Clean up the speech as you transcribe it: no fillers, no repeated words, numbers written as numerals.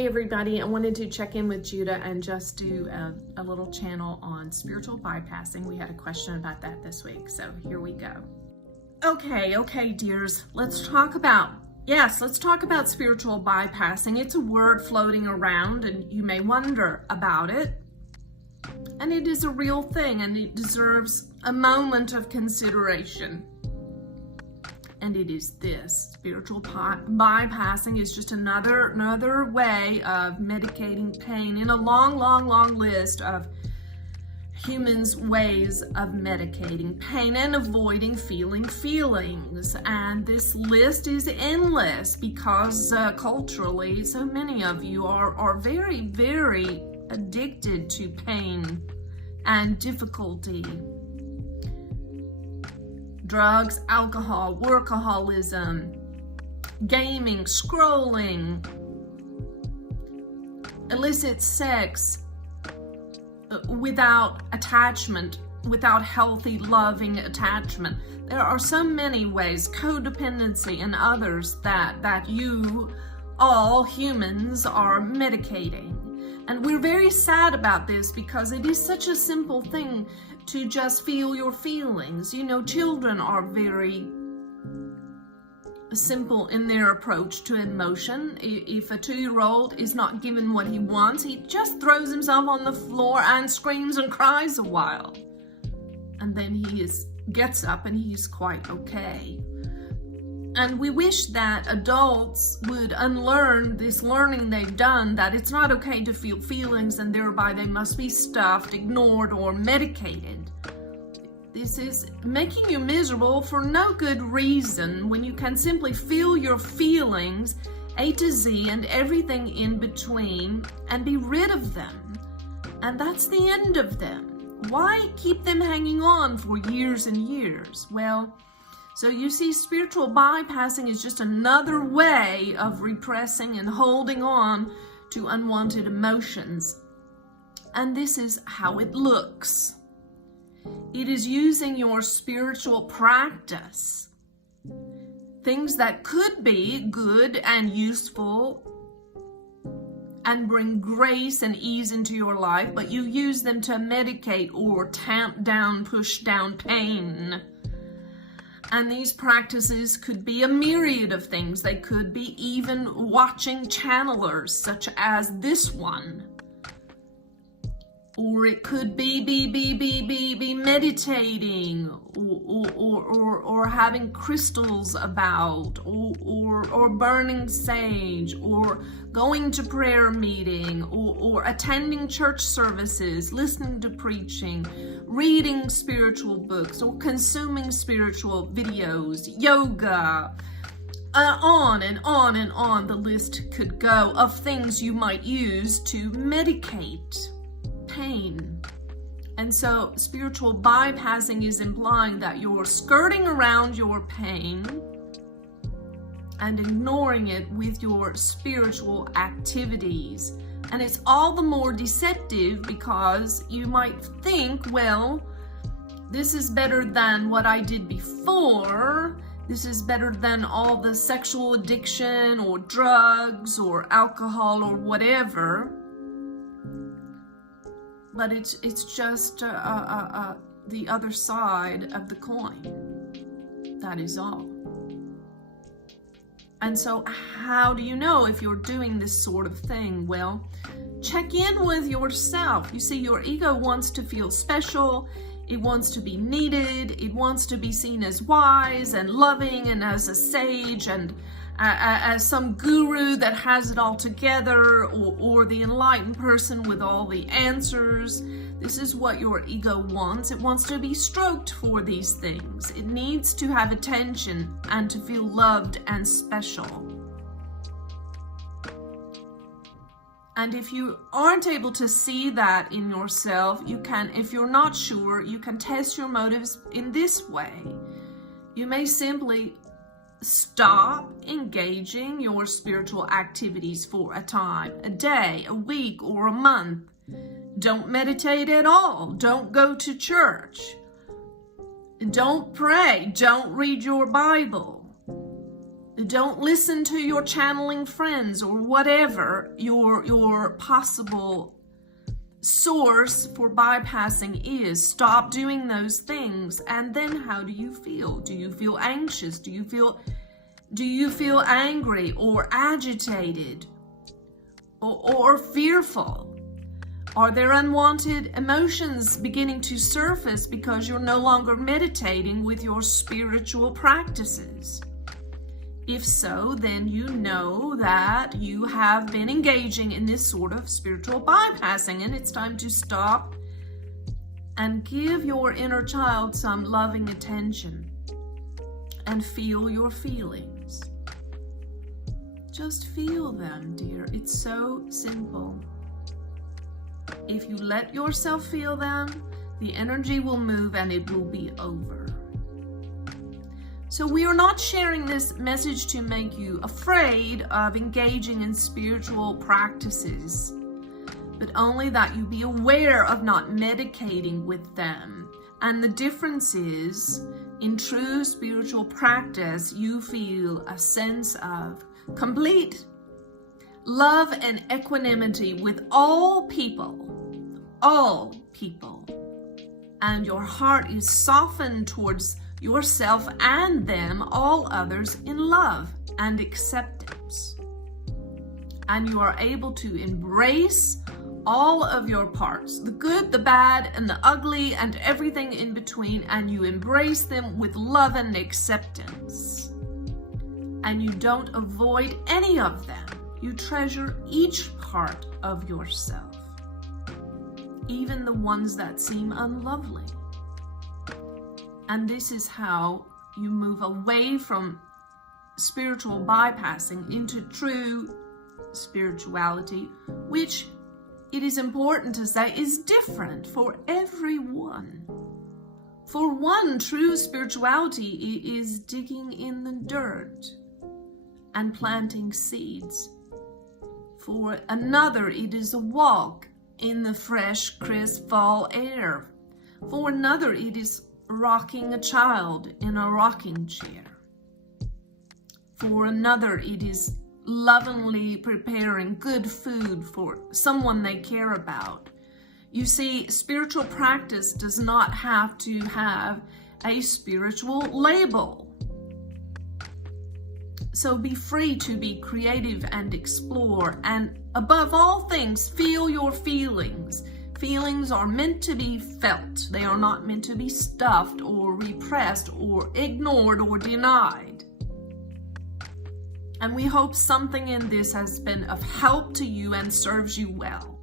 Hey everybody, I wanted to check in with Judah and just do a little channel on spiritual bypassing. We had a question about that this week, so here we go. Okay, dears, let's talk about spiritual bypassing. It's a word floating around and you may wonder about it. And it is a real thing and it deserves a moment of consideration. And it is this: spiritual bypassing is just another way of medicating pain in a long list of humans' ways of medicating pain and avoiding feeling feelings. And this list is endless because culturally, so many of you are very addicted to pain and difficulty. Drugs, alcohol, workaholism, gaming, scrolling, illicit sex without attachment, without healthy, loving attachment. There are so many ways, codependency and others, that you, all humans, are medicating. And we're very sad about this because it is such a simple thing to just feel your feelings. You know, children are very simple in their approach to emotion. If a 2-year-old is not given what he wants, he just throws himself on the floor and screams and cries a while. And then he gets up and he's quite okay. And we wish that adults would unlearn this learning they've done, that it's not okay to feel feelings and thereby they must be stuffed, ignored, or medicated. This is making you miserable for no good reason when you can simply feel your feelings, A to Z and everything in between, and be rid of them. And that's the end of them. Why keep them hanging on for years and years? Well, so you see, spiritual bypassing is just another way of repressing and holding on to unwanted emotions. And this is how it looks. It is using your spiritual practice, things that could be good and useful and bring grace and ease into your life, but you use them to medicate or tamp down, push down pain. And these practices could be a myriad of things. They could be even watching channelers such as this one. Or it could be meditating, or having crystals about, or burning sage, or going to prayer meeting, or attending church services, listening to preaching, reading spiritual books, or consuming spiritual videos, yoga. On and on the list could go of things you might use to medicate pain. And so spiritual bypassing is implying that you're skirting around your pain and ignoring it with your spiritual activities. And it's all the more deceptive because you might think, well, this is better than what I did before. This is better than all the sexual addiction or drugs or alcohol or whatever. But it's just the other side of the coin. That is all. And so how do you know if you're doing this sort of thing? Well, check in with yourself. You see, your ego wants to feel special. It wants to be needed. It wants to be seen as wise and loving and as a sage and as some guru that has it all together, or the enlightened person with all the answers. This is what your ego wants. It wants to be stroked for these things. It needs to have attention and to feel loved and special. And if you aren't able to see that in yourself, you can, if you're not sure, you can test your motives in this way. You may simply stop engaging your spiritual activities for a time, a day, a week, or a month. Don't meditate at all. Don't go to church. Don't pray. Don't read your Bible. Don't listen to your channeling friends or whatever your possible source for bypassing is. Stop doing those things. And then how do you feel? Do you feel anxious? Do you feel angry or agitated or fearful? Are there unwanted emotions beginning to surface because you're no longer meditating with your spiritual practices? If so, then you know that you have been engaging in this sort of spiritual bypassing, and it's time to stop and give your inner child some loving attention and feel your feelings. Just feel them, dear. It's so simple. If you let yourself feel them, the energy will move and it will be over. So we are not sharing this message to make you afraid of engaging in spiritual practices, but only that you be aware of not medicating with them. And the difference is, in true spiritual practice, you feel a sense of complete love and equanimity with all people, and your heart is softened towards yourself and them, all others, in love and acceptance. And you are able to embrace all of your parts, the good, the bad, and the ugly, and everything in between, and you embrace them with love and acceptance. And you don't avoid any of them. You treasure each part of yourself, even the ones that seem unlovely. And this is how you move away from spiritual bypassing into true spirituality, which, it is important to say, is different for everyone. For one, true spirituality is digging in the dirt and planting seeds. For another, it is a walk in the fresh, crisp fall air. For another, it is rocking a child in a rocking chair. For another, it is lovingly preparing good food for someone they care about. You see, spiritual practice does not have to have a spiritual label. So be free to be creative and explore, and above all things, feel your feelings. Feelings are meant to be felt. They are not meant to be stuffed or repressed or ignored or denied. And we hope something in this has been of help to you and serves you well.